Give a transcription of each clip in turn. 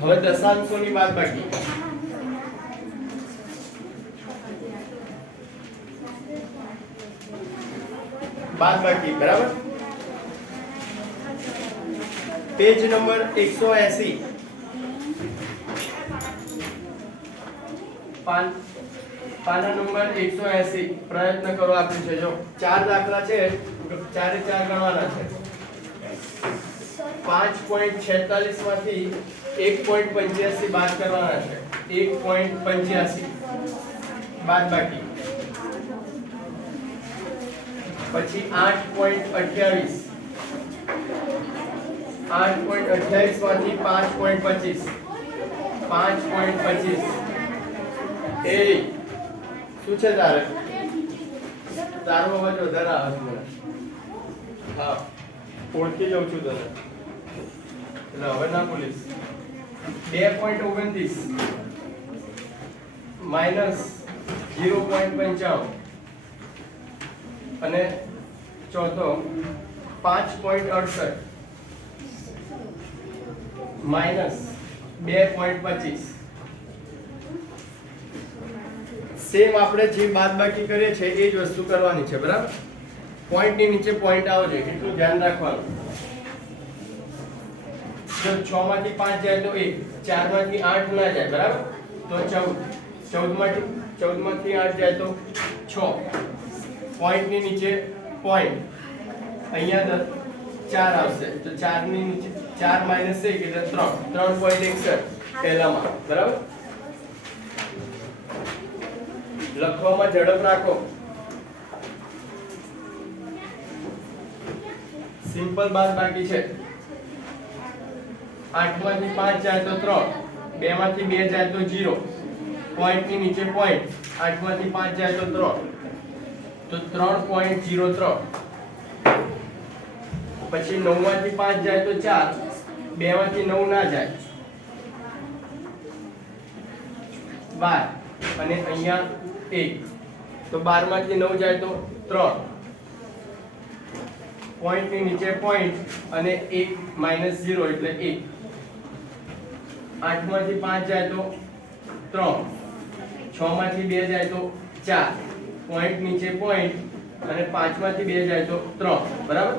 હવે દશાંકોની બાદબાકી બરાબર. પેજ નંબર 180 પાના નંબર 180 પ્રયત્ન કરો આપ્યું છે. જો ચાર દાખલા છે, ચારે ચાર ગણવાના છે. 5.46 માંથી 1.85 બાદ કરવાના છે. 1.85 બાદબાકી, પછી 8.28 માંથી 5.25 એ શું છે તારે? તારો અવાજ વધારે આવે છે મને. હા, ઓળખી લઉં છું તને એટલે હવે ના બોલીશ. 2.29 માઇનસ 0.55 અને ચોથો 5.68 માઇનસ 2.25. સેમ આપણે જે બાદબાકી કરીએ છે એ જ વસ્તુ કરવાની છે. બરાબર, પોઈન્ટ ની નીચે પોઈન્ટ આવે છે એટલું ધ્યાન રાખવાનું. જો 6 માંથી 5 જાય તો 1, 4 માંથી 8 ના જાય બરાબર તો 14, 14 માંથી 8 જાય તો 6. પોઈન્ટ ની નીચે પોઈન્ટ, અહીંયા 4 આવશે તો 4 ની નીચે 4 માઈનસ 1 એટલે 3, 3.61 પહેલામાં. બરાબર, લખવામાં ઝડપ રાખો. સિમ્પલ બાદબાકી છે. 8 માંથી 5 જાય તો 3, 2 માંથી 2 જાય તો 0, પોઈન્ટ ની નીચે પોઈન્ટ, 8 માંથી 5 જાય તો 3 તો 3.03. પછી 9 માંથી 5 જાય તો 4, 2 માંથી 9 ના જાય 12 અને અહીંયા 1 તો 12 માંથી 9 જાય તો 3, પોઈન્ટ ની નીચે પોઈન્ટ અને 1 માઈનસ 0 એટલે 1. 8 માંથી 5 જાય તો 3, 6 માંથી 2 જાય તો 4, પોઈન્ટ નીચે પોઈન્ટ અને 5 માંથી 2 જાય તો 3. બરાબર,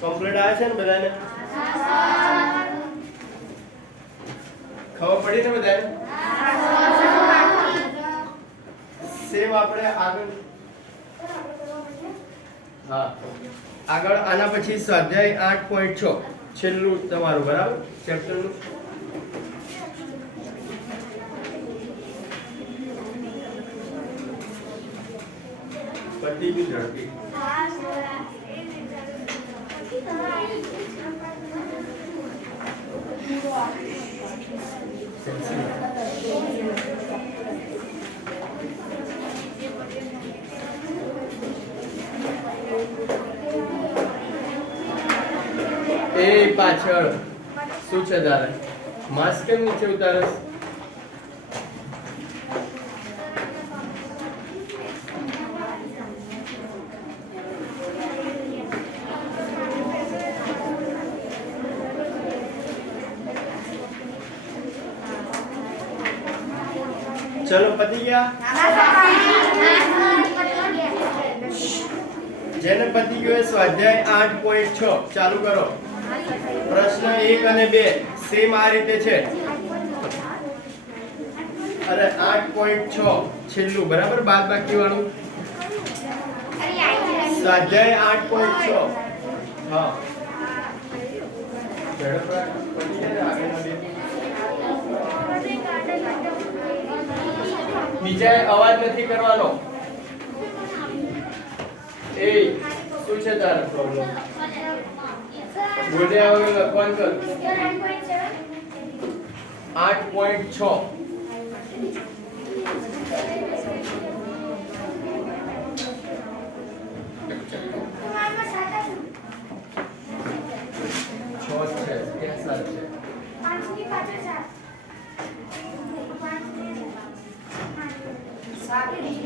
કમ્પ્લીટ આવે છે ને બધાને? ખબર પડી ને બધાને? સેમ આપણે આગળ આના પછી સ્વાધ્યાય 8.6 છેલ્લું તમારું. બરાબર, ચેપ્ટરનું. પતી ગયું ઝડપી. એ પાછળ શું છે તારે? માસ્ક કેમ નીચે ઉતારસ? ચલો પતી ગયા? જેને પતી ગયો એ સ્વાધ્યાય 8.6 ચાલુ કરો. પ્રશ્ન 1 અને 2 સેમ આ રીતે છે. અરે 8.6 છેલ્લું. બરાબર, બાદબાકી વાળું સ્વાધ્યાય 8.6. હા, ઝડપ રાખ. પતી જાય આગળના બે. બીજા અવાજ નથી કરવાનો. એ શું છે તારો પ્રોબ્લેમ? બોલ્યા વગર લખવાનું કર. 8.6 7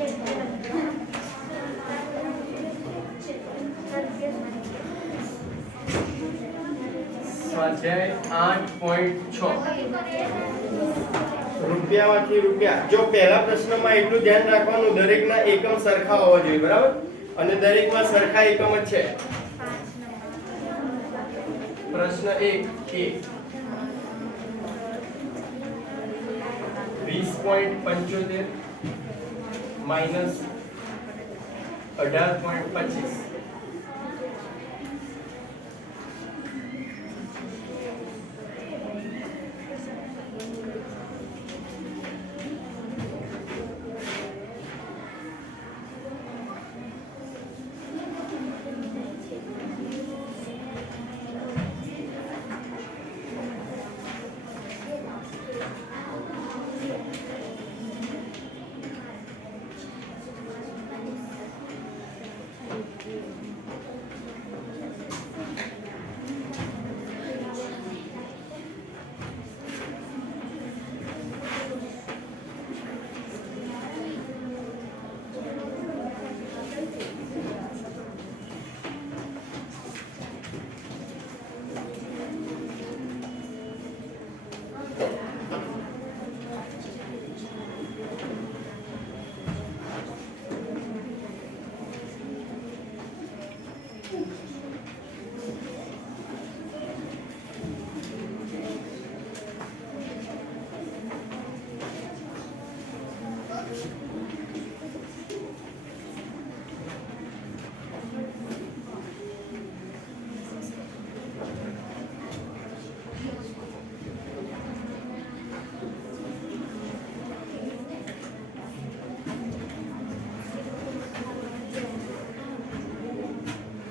સ્વાધ્યાય 8.6 રૂપિયામાંથી રૂપિયા. જો પહેલા પ્રશ્નમાં એટલું ધ્યાન રાખવાનું દરેકના એકમ સરખા હોવા જોઈએ, બરાબર, અને દરેકમાં સરખા એકમ જ છે. પ્રશ્ન 1 એ 20.75 માઈનસ 18.25.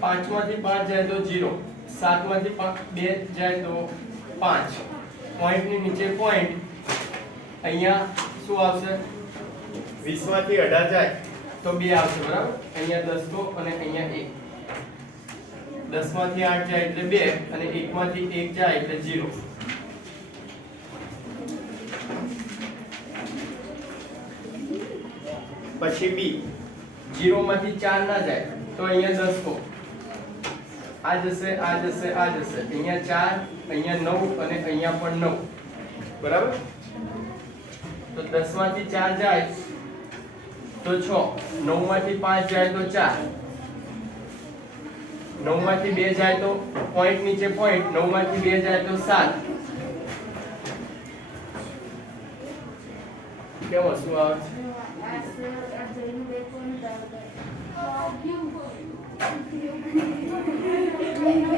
પાંચમાંથી 5 જાય તો 0, 7 માંથી 2 જાય તો 5. પોઈન્ટની નીચે પોઈન્ટ, અહીંયા શું આવશે? 20 માંથી 18 જાય તો 2 આવશે, બરાબર. અહીંયા 10 અને અહીંયા 1. 10 માંથી 8 જાય એટલે 2 અને 1 માંથી 1 જાય એટલે 0. પછી બી 0 માંથી 4 ના જાય તો અહીંયા 10 આ જશે, આ જશે, આ જશે. અહીંયા 4, અહીંયા 9 અને અહીંયા પણ 9, બરાબર. તો 10 માંથી 4 જાય તો 6, 9 માંથી 5 જાય તો 4, 9 માંથી 2 જાય તો પોઈન્ટ નીચે પોઈન્ટ, 9 માંથી 2 જાય તો 7. કેમ શું આવે છે?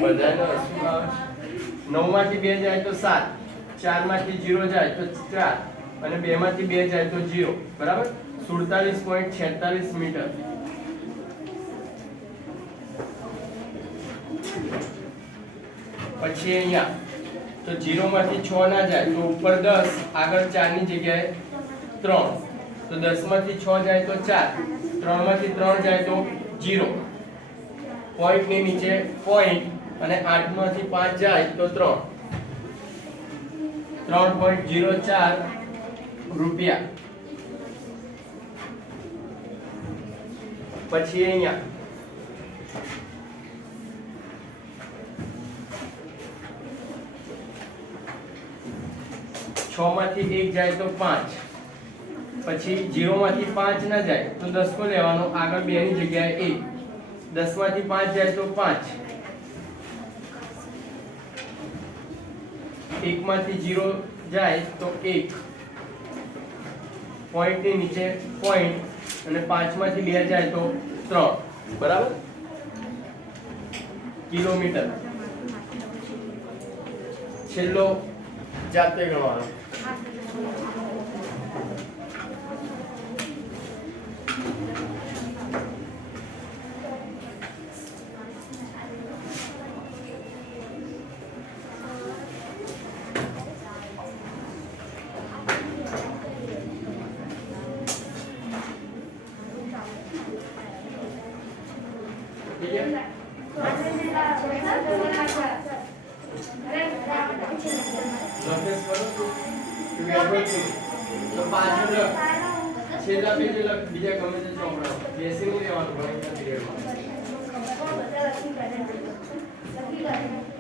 બધાનો શું આવે? 9 માંથી 2 જાય તો 7, 4 માંથી 0 જાય તો 4 અને 2 માંથી 2 જાય તો 0, બરાબર. 47.46 મીટર. પછી અહીંયા તો 0 માંથી 6 ના જાય તો ઉપર 10, આગળ 4 ની જગ્યાએ 3, તો 10 માંથી 6 જાય તો 4, 3 માંથી 3 જાય તો 0. પોઈન્ટ ની નીચે પોઈન્ટ અને 8 માંથી 5 જાય તો 3. 3.04 રૂપિયા. પછી અહીંયા 6 માંથી 1 જાય તો 5. પછી 0 માંથી 5 ના જાય તો 10 લેવાનો, આગળ 2 ની જગ્યાએ 1. 10 માંથી 5 જાય તો 5. 1 માંથી 0 જાય તો 1. પોઈન્ટ ની નીચે પોઈન્ટ અને 5 માંથી 2 જાય તો 3, બરાબર. કિલોમીટર. છેલ્લો જાતે ગણવાનો. છેલ્લા પેજ બીજા ગમે તે ચોપડા બેસી નહીં રહેવાનું.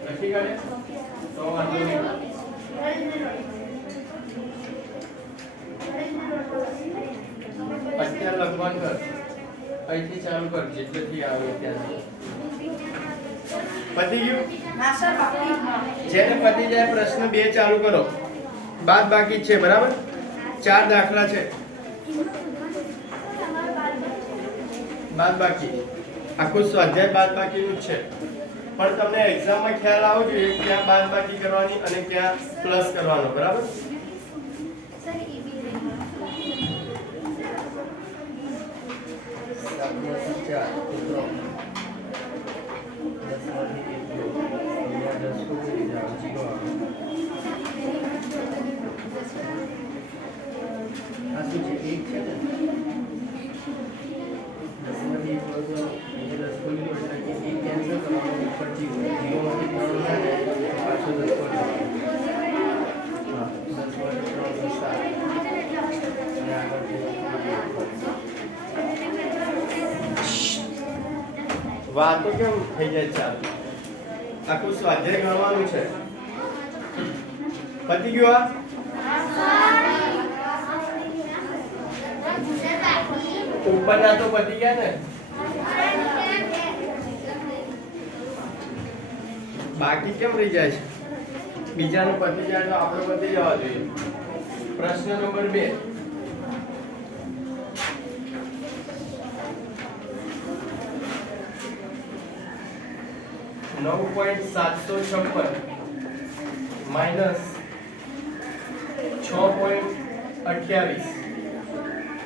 લખી કાઢે તો વાંધો નહીં. અત્યારે લખવાનું કર, અહીંથી ચાલુ કર જેટલેથી આવે ત્યાં. પતી ગયું? જેને પતી જાય પ્રશ્ન 2 ચાલુ કરો. બાદ બાકી છે બરાબર, 4 દાખલા છે. બાદ બાકી આખું સ્વાધ્યાય બાદ બાકીનું જ છે, પણ તમને એક્ઝામમાં ખ્યાલ આવવો જોઈએ ક્યાં બાદ બાકી કરવાની અને ક્યાં પ્લસ કરવાનો. બરાબર? વાતો કેમ થઈ જાય ચાલુ? આખું સ્વાધ્યાય ગણવાનું છે. પતી ગયું? ઉપરના તો પતી ગયા ને, બાકી કેમ રહી જાય છે? બીજાનું પતી જાય તો આપણે પતી જવા જોઈએ. પ્રશ્ન નંબર 2. 9.756 માઇનસ 6.28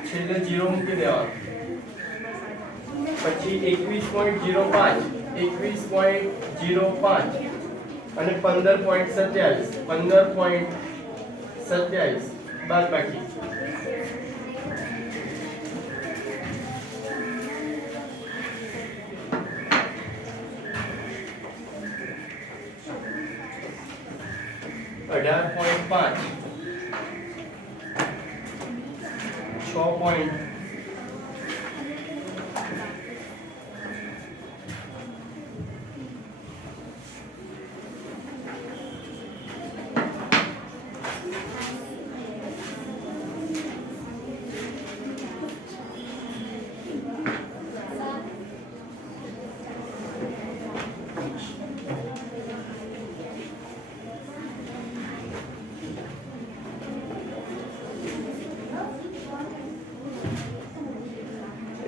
છેલ્લે 0 મૂકી દેવાનું. પછી 21.05 અને 15.27 બાદ બાકી. $18.5 6.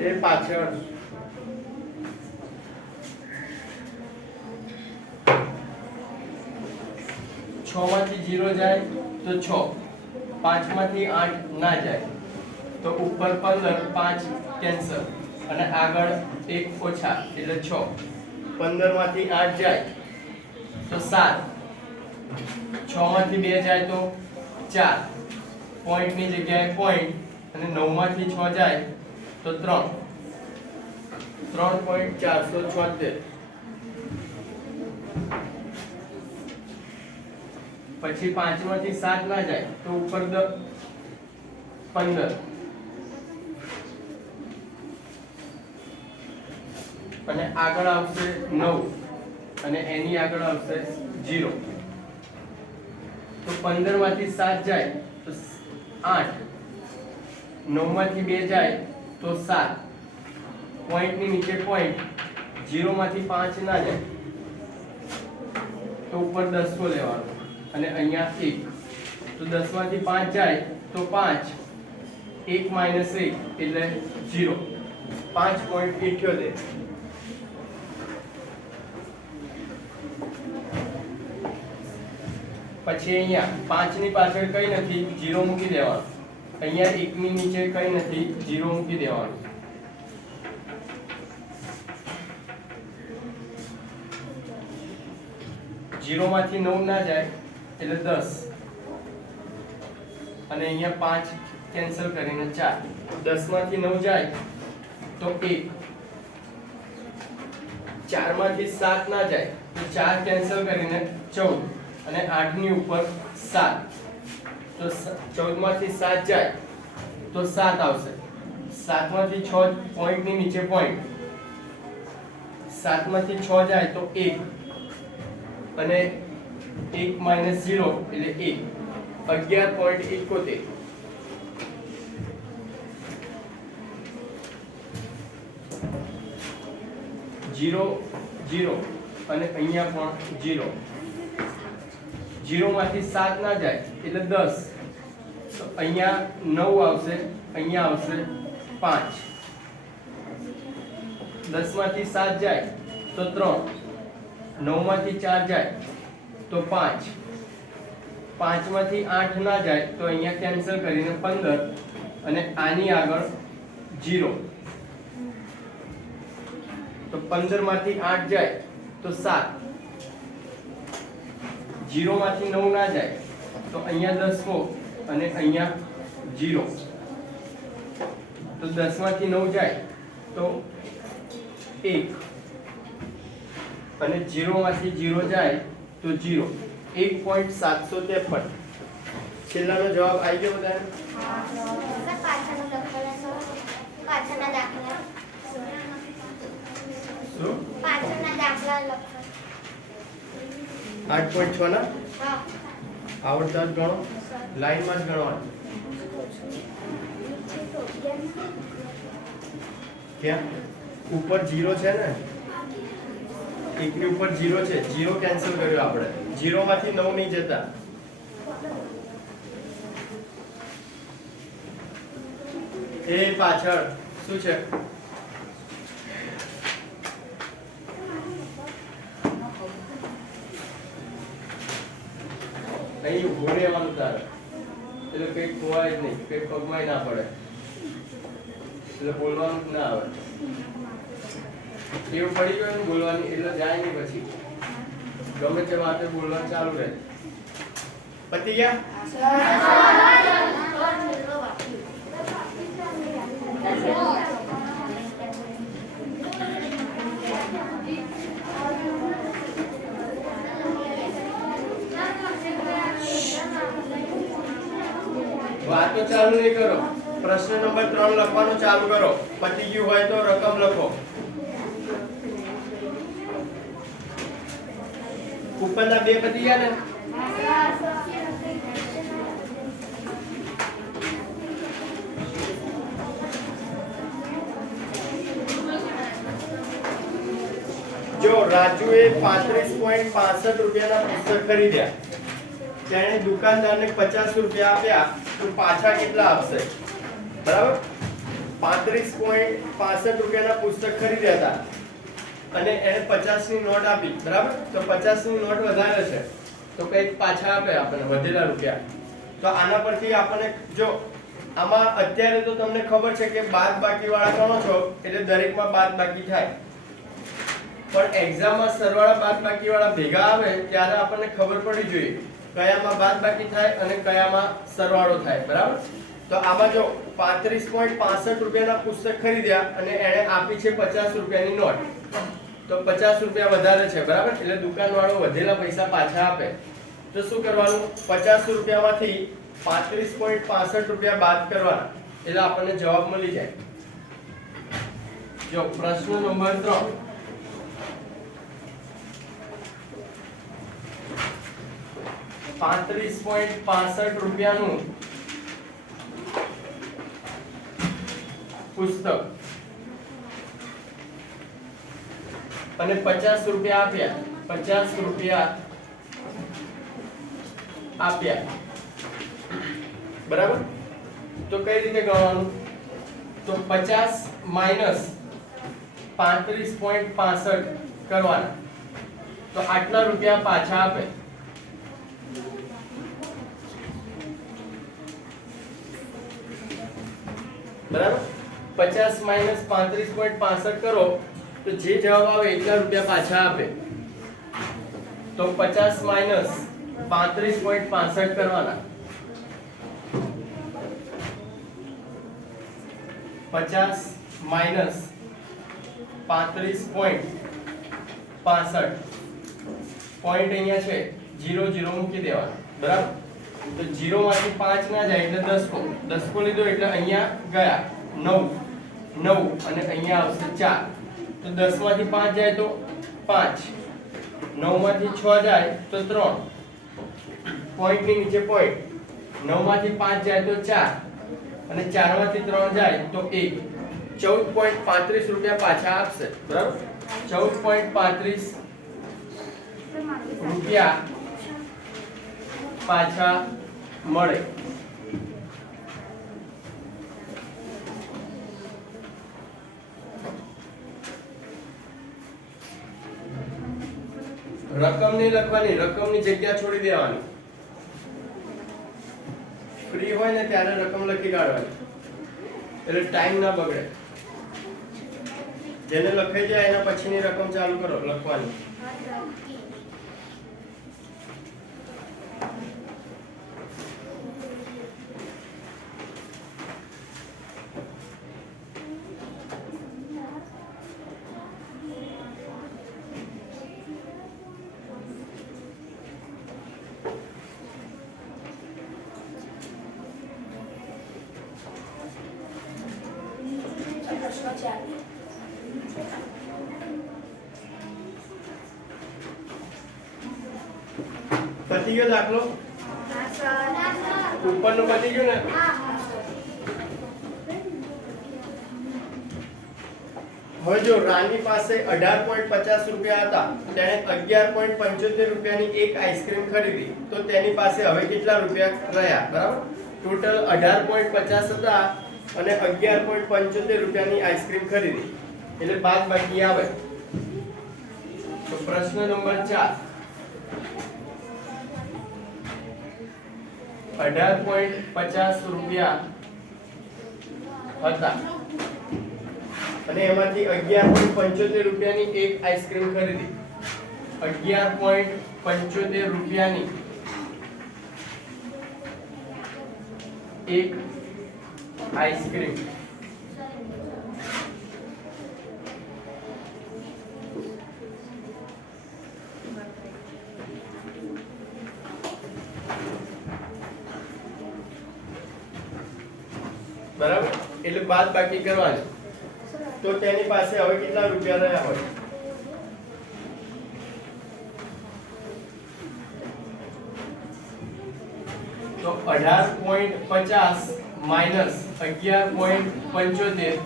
એ પાછળ 6 માંથી 0 જાય તો 6, 5 માંથી 8 ના જાય તો ઉપર 15, 5 કેન્સલ અને આગળ 1 ઓછા એટલે 6. 15 માંથી 8 જાય તો 7, 6 માંથી 2 જાય તો 4, પોઈન્ટ ની જગ્યાએ પોઈન્ટ, અને 9 માંથી 6 જાય તો 3. 3.476. પછી 5 માંથી 7 ના જાય તો ઉપર 15, અને આગળ આવશે 9 અને એની આગળ આવશે 0. તો 15 માંથી 7 જાય તો 8, 9 માંથી 2 જાય તો 7, પોઈન્ટ ની નીચે પોઈન્ટ, 0 માંથી 5 ના જાય તો ઉપર 10 લેવાનો અને અહીંયા 1. તો 10 માંથી 5 જાય તો 5, 1 માઈનસ 1 એટલે 0. 5.78. પછી અહીંયા 5 ની પાછળ કઈ નથી, 0 મૂકી દેવાનું. અહીંયા 1 ની નીચે કઈ નથી, 0 મૂકી દેવાનું. जीरो માંથી 9 ના જાય એટલે 10, અને અહીંયા 5 કેન્સલ કરીને 4. 10 માંથી 9 જાય તો 1, 4 માંથી 7 ના જાય તો 4 કેન્સલ કરીને 14, અને 8 ની ઉપર 7. તો 14 માંથી 7 જાય તો 7 આવશે. 7 માંથી 6 પોઈન્ટ ની નીચે પોઈન્ટ, 7 માંથી 6 જાય તો 1, અને 1 માઇનસ 0 એટલે 1 11.71 0 0 અને અહીંયા પણ 0 0 માંથી 7 ના જાય એટલે 10 તો અહીંયા 9 આવશે અહીંયા આવશે 5 10 માંથી 7 જાય તો 3 9 માંથી 4 જાય તો 5 5 માંથી 8 ના જાય તો અહીંયા કેન્સલ કરીને 15 અને આની આગળ 0 તો 15 માંથી 8 જાય તો 7 0 માંથી 9 ના જાય તો અહીંયા 10 અને અહીંયા 0 તો 10 માંથી 9 જાય તો 1 અને 0 માંથી 0 જાય તો 0 1.753 છેલ્લાનો જવાબ આવી ગયો બધાને? શું 8.6 ના આવડતા જ ગણો, લાઈનમાં જ ગણવાનું. ક્યાં ઉપર 0 છે ને, એકની ઉપર 0 છે, 0 કેન્સલ કર્યો આપણે, 0 માંથી 9 નહીં જતા. એ પાછળ શું છે? અહીં ઉભો રહેવાનું તારે, એટલે કઈ ખોવાય જ નહીં, કઈ પગમાં ના પડે, એટલે બોલવાનું ના આવે. એવું પડી ગયું ને બોલવાની એટલે જાય નહીં, પછી ગમે તે વાતે બોલવાનું ચાલુ રહે. પતી ગયા? વાતો ચાલુ નહીં કરો, પ્રશ્ન નંબર 3 લખવાનું ચાલુ કરો. પતી ગયું હોય તો રકમ લખો. ઉપરના બે પતી ગયા ને? જો રાજુએ 35.65 રૂપિયાના પુસ્તક ખરીદ્યા, તેણે દુકાનદારને 50 રૂપિયા આપ્યા, તો પાછા કેટલા આપશે? બરાબર, 35.65 રૂપિયાના પુસ્તક ખરીદ્યા હતા અને એને 50 ની નોટ આપી, બરાબર, તો 50 ની નોટ વધારે છે તો કઈક પાછા આપે આપણને વધેલા રૂપિયા. તો આના પરથી આપણને જો આમાં અત્યારે તો તમને ખબર છે કે બાદ બાકી વાળા ગણો છો એટલે દરેકમાં બાદ બાકી થાય, પણ એક્ઝામમાં સરવાળા બાદ બાકી વાળા ભેગા આવે ત્યારે આપણને ખબર પડી જોઈએ કયામાં બાદ બાકી થાય અને કયામાં સરવાળો થાય. બરાબર, તો આમાં જો 35.65 રૂપિયાના પુસ્તક ખરીદ્યા અને એને આપી છે 50 રૂપિયાની નોટ, તો 50 રૂપિયા વધારે છે, બરાબર, એટલે દુકાનવાળો વધેલા પૈસા પાછા આપે. તો શું કરવાનું? 50 રૂપિયામાંથી 35.65 રૂપિયા બાદ કરવાના, એટલે આપણને જવાબ મળી જાય. જો પ્રશ્ન નંબર 3, ₹35.65 રૂપિયાનું પુસ્તક અને 50 રૂપિયા આપ્યા, 50 રૂપિયા આપ્યા, બરાબર. તો કઈ રીતે ગણવાનું? તો 50 માઈનસ 35.65 કરવાના, તો આટલા રૂપિયા પાછા આપે. બરાબર, 50 માઈનસ 35.65 કરો તો જે જવાબ આવે એટલા રૂપિયા પાછા આપે. તો 50 માઈનસ 35.65 કરવાના, 50 માઈનસ 35.65 પોઈન્ટ અહીંયા છે, 0 0 મૂકી દેવાના, બરાબર. તો 0 માંથી 5 ના જાય એટલે 10 લીધો એટલે અહીંયા ગયા 9 અને અહીંયા આવશે 4. તો 10 માંથી 5 જાય તો 5, 9 માંથી 6 જાય તો 3 પોઈન્ટ ની નીચે પોઈન્ટ 9 માંથી 5 જાય તો 4 અને 4 માંથી 3 જાય તો 1 14.35 રૂપિયા પાછા આપશે બરાબર 14.35 રૂપિયા પાછા મળે રકમ નહીં લખવાની રકમની જગ્યા છોડી દેવાની ફ્રી હોય ને ત્યારે રકમ લખી કાઢવાની એટલે ટાઈમ ના બગડે જેને લખાઈ જાય એના પછીની રકમ ચાલુ કરો લખવાની પતી ગયો દાખલો ઉપરનું પતી ગયું ને હવે જો રાની પાસે 18.50 રૂપિયા હતા તેણે 11.75 રૂપિયાની એક આઈસ્ક્રીમ ખરીદી તો તેની પાસે હવે કેટલા રૂપિયા રહ્યા બરાબર ટોટલ 18.50 હતા અને 11.75 રૂપિયાની આઈસ્ક્રીમ ખરીદી એટલે બાદ બાકી આવે તો પ્રશ્ન નંબર 4 18.50 રૂપિયા હતા અને એમાંથી 11.75 રૂપિયાની એક આઈસ્ક્રીમ ખરીદી 11.75 રૂપિયાની એક આઈસ્ક્રીમ બરાબર એટલે બાદ બાકી કરવાની તો તેની પાસે હવે કેટલા રૂપિયા રહ્યા હોય તો 18.50 માઈનસ 11.75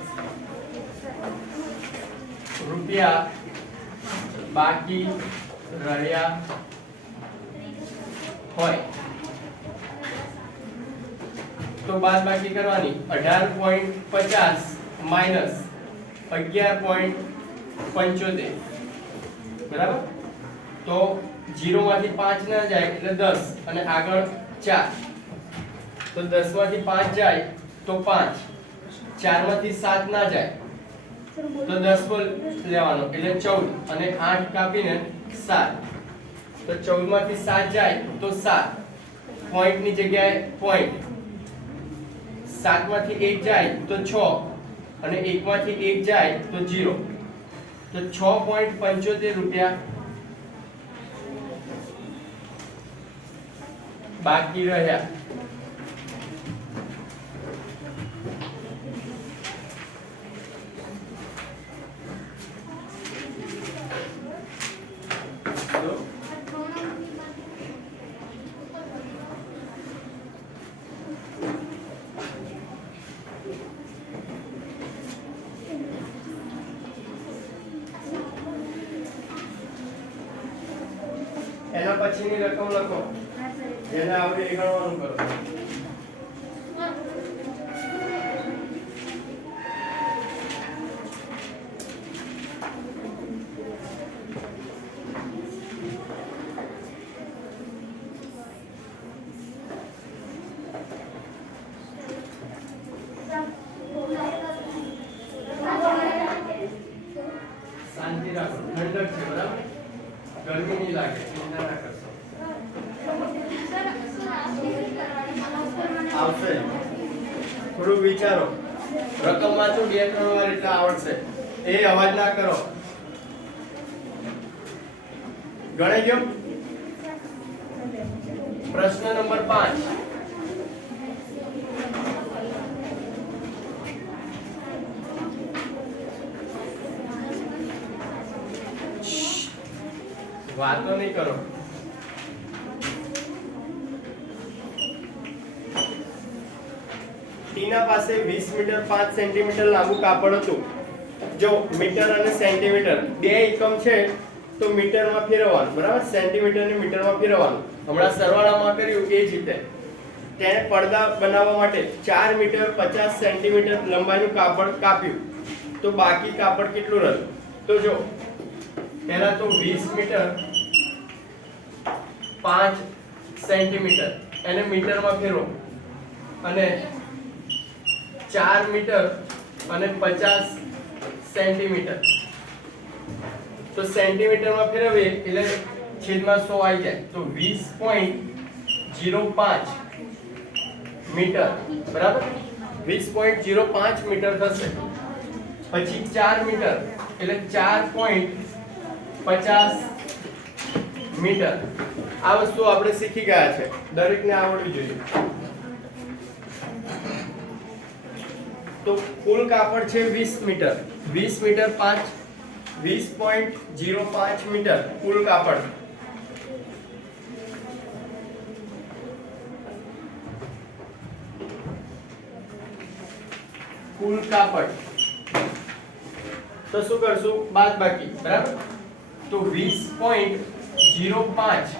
રૂપિયા બાકી રહ્યા હોય તો બાદ બાકી કરવાની 18.50 માઈનસ 11.75 બરાબર તો 0 માંથી 5 ના જાય એટલે 10 અને આગળ 4 તો 10 માંથી 5 જાય તો 5 4 માંથી 7 ના જાય તો 10 પર લેવાનો એટલે 14 અને 8 કાપીને 7 તો 14 માંથી 7 જાય તો 7 પોઈન્ટ ની જગ્યાએ પોઈન્ટ 7 માંથી 1 જાય તો 6 અને 1 માંથી 1 જાય તો 0 તો 6.75 રૂપિયા બાકી રહ્યા એના પછીની રકમ લખો જેને આવડે એ ગણવાનું કરો શાંતિ રાખો ઠંડક છે બરાબર ગરમી નહીં લાગે ચિંતા ના કરશો આવશે થોડું વિચારો રકમ વાંચો 2-3 વાર એટલે આવડશે એ અવાજ ના કરો ગણાઈ ગયો પ્રશ્ન નંબર 5 વાત કરો. ટીના પાસે 20 મીટર 5 સેન્ટીમીટર લાંબુ કાપડ હતું. જો મીટર અને સેન્ટીમીટર બે એકમ છે તો મીટરમાં ફેરવવાનું, બરાબર? સેન્ટીમીટર ને મીટરમાં ફેરવવાનું. હમણાં સરવાળામાં કર્યું એ જ રીતે તેણે પડદા બનાવવા માટે 4 મીટર 50 સેન્ટીમીટર લંબાઈનું કાપડ કાપ્યું. તો બાકી કાપડ કેટલું રહ્યું? તો જો પહેલા તો 20 મીટર 5 સેન્ટીમીટર એને મીટરમાં ફેરવો અને 4 મીટર અને 50 સેન્ટીમીટર. તો સેન્ટીમીટરમાં ફેરવીએ એટલે છેદમાં 100 આવી જાય. તો 20.05 મીટર, બરાબર? 20.05 મીટર થશે. પછી 4 મીટર એટલે 4.50 મીટર. આ વસ્તુ આપણે શીખી ગયા છે, દરેકને આવડવી જોઈએ. તો કુલ કાપડ છે 20 મીટર. 20 મીટર 5 20.05 મીટર કુલ કાપડ. કુલ કાપડ તો શું કરશું? બાદબાકી, બરાબર? તો 20.05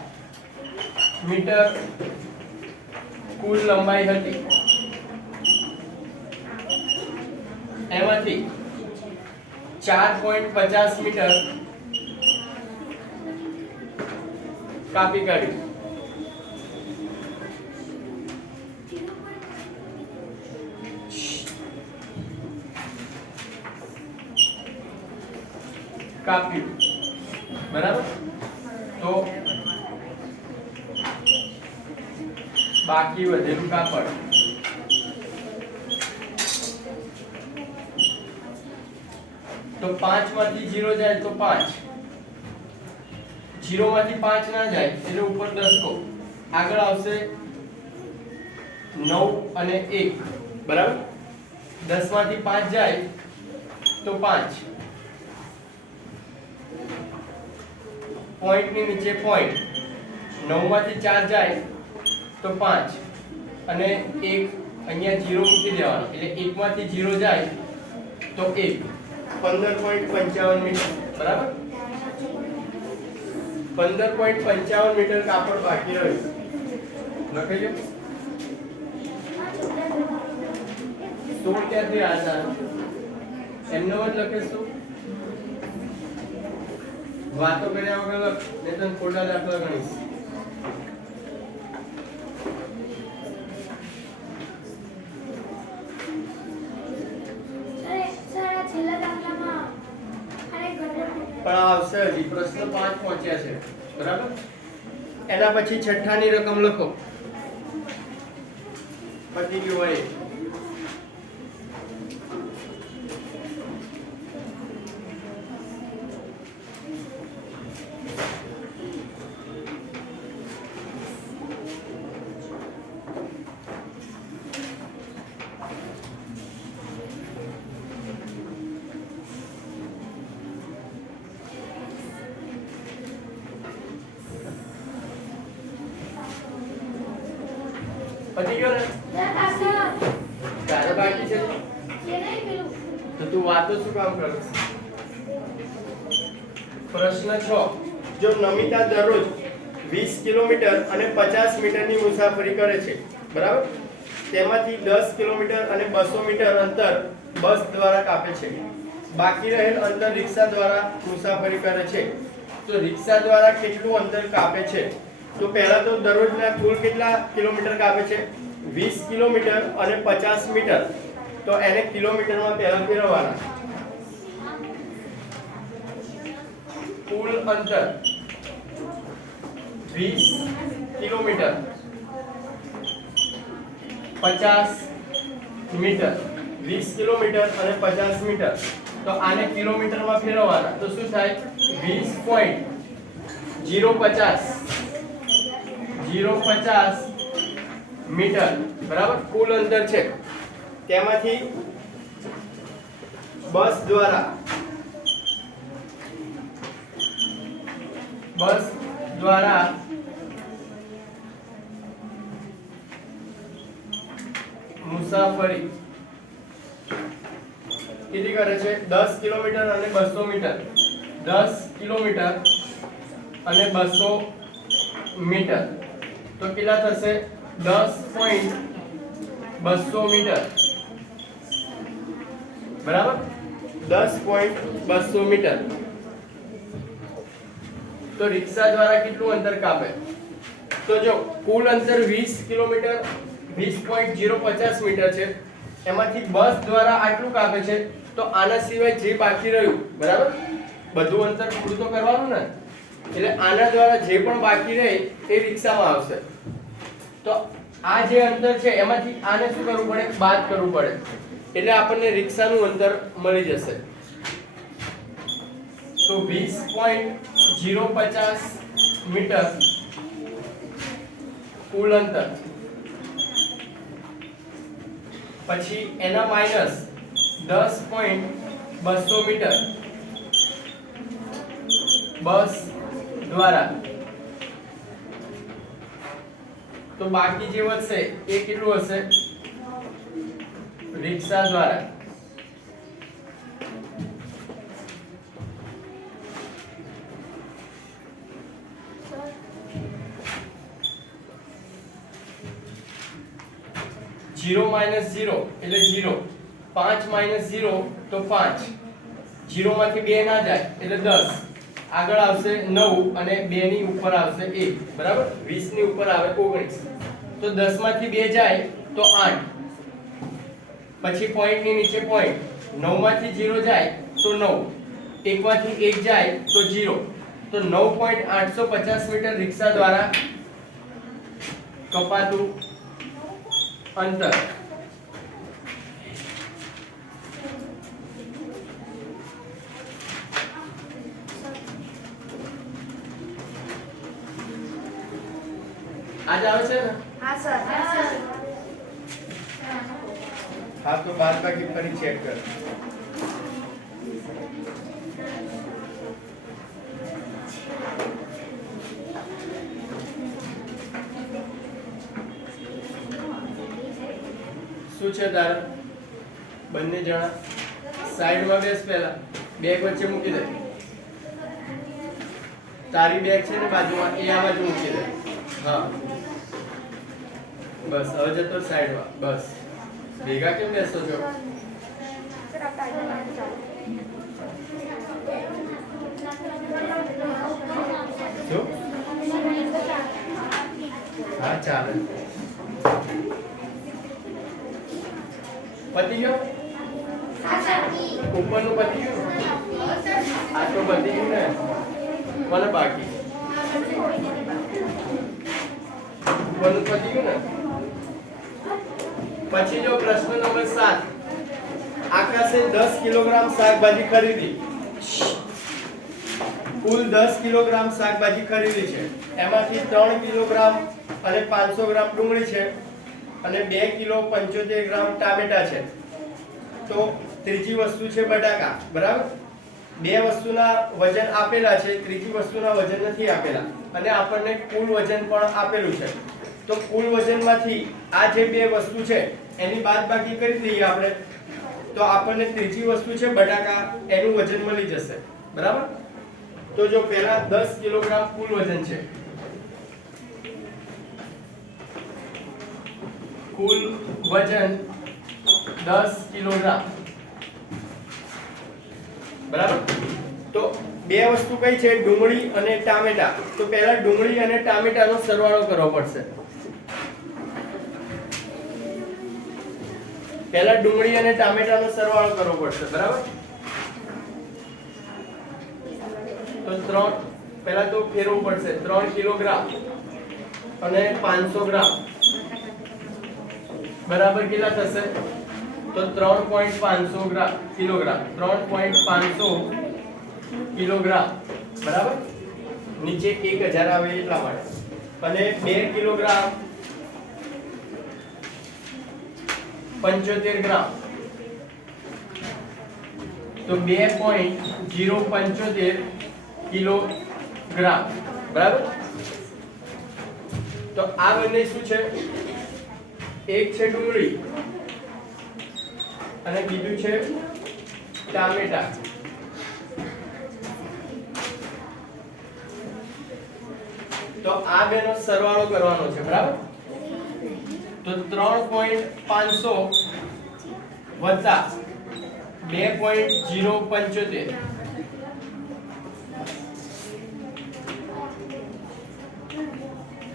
મીટર કુલ લંબાઈ હતી. એમાંથી 4.50 મીટર કાપી કાઢ્યું. કાપ્યું, બરાબર? તો બાકી વધેલું કાપડ તો 5 માંથી 0 જાય તો 5, 0 માંથી 5 ના જાય એટલે ઉપર 10 કો આગળ આવશે 9 અને 1, બરાબર? 10 માંથી 5 જાય તો 5, પોઈન્ટ ની નીચે પોઈન્ટ. 9 માંથી 4 જાય તો 5 અને 1 અહીંયા 0 મૂકી દેવાનો એટલે 1 માંથી 0 જાય તો 1. 15.55 મીટર, બરાબર? 15.55 મીટર કાપડ બાકી રહ્યું. લખી લો. 16 ક્યાંથી આના એમનો જ લખીશું. વાતો કર્યા વગર લખ, નહીં તો ખોટા દાખલા ગણીશ. પણ આવશે હજી પ્રશ્ન 5 પહોંચ્યા છે, બરાબર? એના પછી છઠ્ઠાની રકમ લખો. પતી ગયું હોય. પતી ગયો ને? તારે બાકી છે તો તું વાતો શું કામ કરે? પ્રશ્ન 6. જો નમિતા દરરોજ 20 કિલોમીટર અને 50 મીટરની મુસાફરી કરે છે, બરાબર? તેમાંથી 10 કિલોમીટર અને 200 મીટર અંતર બસ દ્વારા કાપે છે. બાકી રહેલ અંતર રિક્ષા દ્વારા મુસાફરી કરે છે. તો રિક્ષા દ્વારા કેટલું અંતર કાપે છે? તો પહેલા તો દરરોજના કુલ કેટલા કિલોમીટર કાપે છે? 20 કિલોમીટર અને 50 મીટર. તો એને કિલોમીટરમાં પહેલા ફેરવવાના. કુલ અંતર 20 કિલોમીટર 50 મીટર. 20 કિલોમીટર અને 50 મીટર. તો આને કિલોમીટરમાં ફેરવવાના. તો શું થાય? 20.050 મીટર, બરાબર? કુલ અંતર છે. તેમાંથી બસ દ્વારા દ્વારા મુસાફરી કેટલી કરે છે? 10 કિલોમીટર અને 200 મીટર. 10 કિલોમીટર અને 200 મીટર. તો કેટલા થશે? 10.200 મીટર. બરાબર? 10.200 મીટર. તો રિક્ષા દ્વારા કેટલું અંતર કાપે? તો જો કુલ અંતર 20 કિલોમીટર 20.050 મીટર છે, એમાંથી બસ દ્વારા આટલું કાપે છે. તો આના સિવાય જે બાકી રહ્યું, બરાબર, બધું અંતર પૂરું તો કરવાનું ને, એટલે આના દ્વારા જે પણ બાકી રહે એ રિક્ષામાં આવશે. તો આ જે અંતર છે એમાંથી આને શું કરવું પડે? બાદ કરવું પડે. એટલે આપણને રિક્ષાનું અંતર મળી જશે. તો 20.050 મીટર કુલ અંતર, પછી એના માઈનસ 10.200 મીટર બસ દ્વારા. તો બાકી જે વધશે એ કેટલું હશે? રિક્ષા દ્વારા. जीरो माइनस जीरो એટલે 0, 5 માઇનસ 0 તો 5, 0 માંથી 2 ના જાય એટલે 10, આગળ આવશે 9 અને 2 ની ઉપર આવશે 1, બરાબર? 20 ની ઉપર આવે 19. તો 10 માંથી 2 જાય તો 8, પછી પોઈન્ટ ની નીચે પોઈન્ટ, 9 માંથી 0 જાય તો 9, 1 માંથી 1 જાય તો 0. તો 9.850 મીટર રિક્ષા દ્વારા કપાતું અંતર. आज આવે છે ને? હા સર. હા તો બાદ બાકી ફરી ચેક કર. શું છે તારે? બંને જણા સાઈડમાં બેસ. પહેલા બેગ વચ્ચે મૂકી દે. તારી બેગ છે ને બાજુમાં, એ આ બાજુ મૂકી દે. હા બસ, હવે જતો સાઈડમાં. બસ, ભેગા કેમ બેસો છો? શું? હા ચાલે. પતી ગયો? ઉપરનું પતી ગયું? આ તો પતી ગયું ને? મને બાકી ઉપરનું પતી ગયું ને? પછી જો પ્રશ્ન નંબર 7, આકાશે 10 કિલોગ્રામ શાકભાજી ખરીદી. કુલ 10 કિલોગ્રામ શાકભાજી ખરીદી છે. એમાંથી 3 કિલોગ્રામ અને 500 ગ્રામ ડુંગળી છે અને 2 કિલો 75 ગ્રામ ટામેટા છે. તો ત્રીજી વસ્તુ છે બટાકા, બરાબર? બે વસ્તુના વજન આપેલા છે, ત્રીજી વસ્તુના વજન નથી આપેલા, અને આપણને કુલ વજન પણ આપેલું છે. તો કુલ વજનમાંથી આ જે બે વસ્તુ છે એની બાદબાકી કરી દઈએ આપણે, તો આપણને ત્રીજી વસ્તુ છે બટાકા, એનું વજન મળી જશે, બરાબર? તો જો પહેલા 10 કિલોગ્રામ કુલ વજન છે, કુલ વજન 10 કિલોગ્રામ, બરાબર? તો બે વસ્તુ કઈ છે? ડુંગળી અને ટામેટા. તો પહેલા ડુંગળી અને ટામેટાનો સરવાળો કરવો પડશે. પહેલા ડુંગળી અને ટામેટાનો સરવાળો કરવો પડશે, બરાબર? તો 3 પહેલા તો ફેરવવું પડશે. 3 કિલોગ્રામ અને 500 ગ્રામ બરાબર કેટલા થશે? તો 3.500 ગ્રામ કિલોગ્રામ, 3.500 કિલોગ્રામ, બરાબર? નીચે 1000 આવે એટલા માટે. અને 2 કિલોગ્રામ 75 ગ્રામ, તો 2.075 કિલોગ્રામ, બરાબર? તો આ બંને શું છે? એક છે ડુંગળી અને બીજું છે ટામેટા. તો આ બેનો સરવાળો કરવાનો છે, બરાબર? તો 3.500 વત્તા 2.075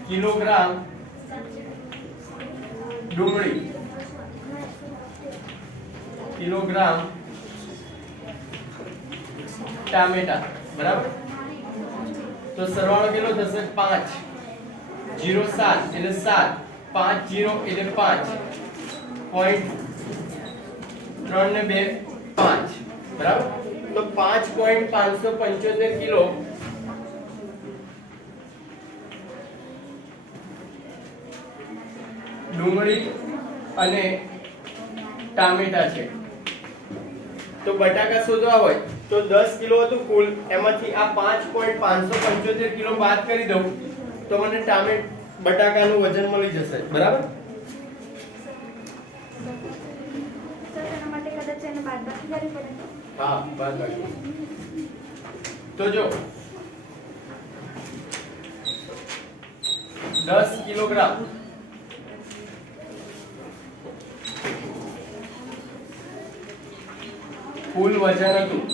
કિલોગ્રામ ડુંગળી કિલોગ્રામ ટામેટા, બરાબર? તો સરવાળો કેટલો થશે? 5 0 7 એટલે 7 5 0 એટલે 5 પોઈન્ટ 3 ને 2 5, બરાબર? તો 5.575 કિલો ડુંગળી અને ટામેટા છે. તો બટાકા શોધવા હોય તો 10 કિલો હતું કુલ, એમાંથી આ 5.575 કિલો બાદ કરી દઉં તો મને બટાકાનું વજન મળી જશે, બરાબર? હા, બાદબાકી. તો જો 10 કિલોગ્રામ કુલ વજન હતું,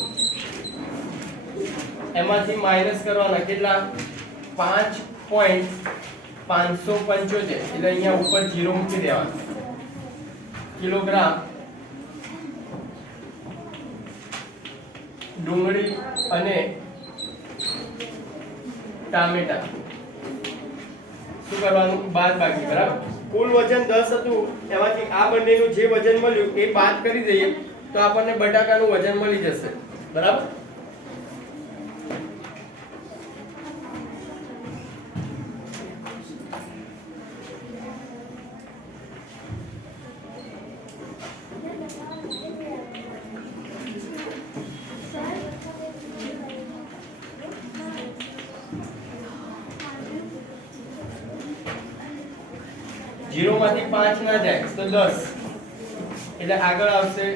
એમાંથી માઈનસ કરવાના કેટલા? 5.575 એટલે અહીંયા ઉપર 0 મૂકી દેવાનું કિલોગ્રામ ડુંગળી અને ટામેટા. શું કરવાનું? બાદબાકી, બરાબર? કુલ વજન 10 હતું, એમાંથી આ બંનેનું જે વજન મળ્યું એ બાદ કરી દઈએ તો આપણને બટાકાનું વજન મળી જશે, બરાબર? જીરો માંથી 5 ના જાય તો 10 એટલે આગળ આવશે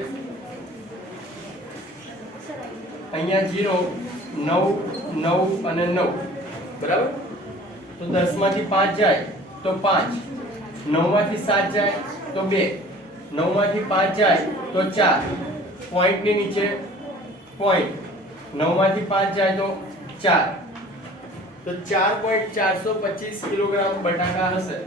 અહીંયા 0 9 9 અને 9, બરાબર? તો 10 માંથી 5 જાય તો 5, 9 માંથી 7 જાય તો 2, 9 માંથી 5 જાય તો 4, પોઈન્ટ ની નીચે પોઈન્ટ, 9 માંથી 5 જાય તો 4, તો 4.425 કિલોગ્રામ બટાકા હશે.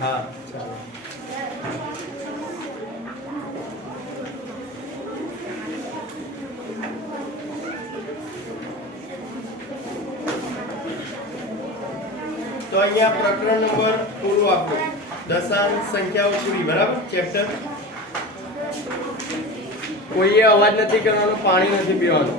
હા, ચાલો. તો અહીંયા પ્રકરણ નંબર પૂરું આપણું દશાંશ સંખ્યાઓ પૂરી, બરાબર? ચેપ્ટર. કોઈએ અવાજ નથી કરવાનો, પાણી નથી પીવાનું.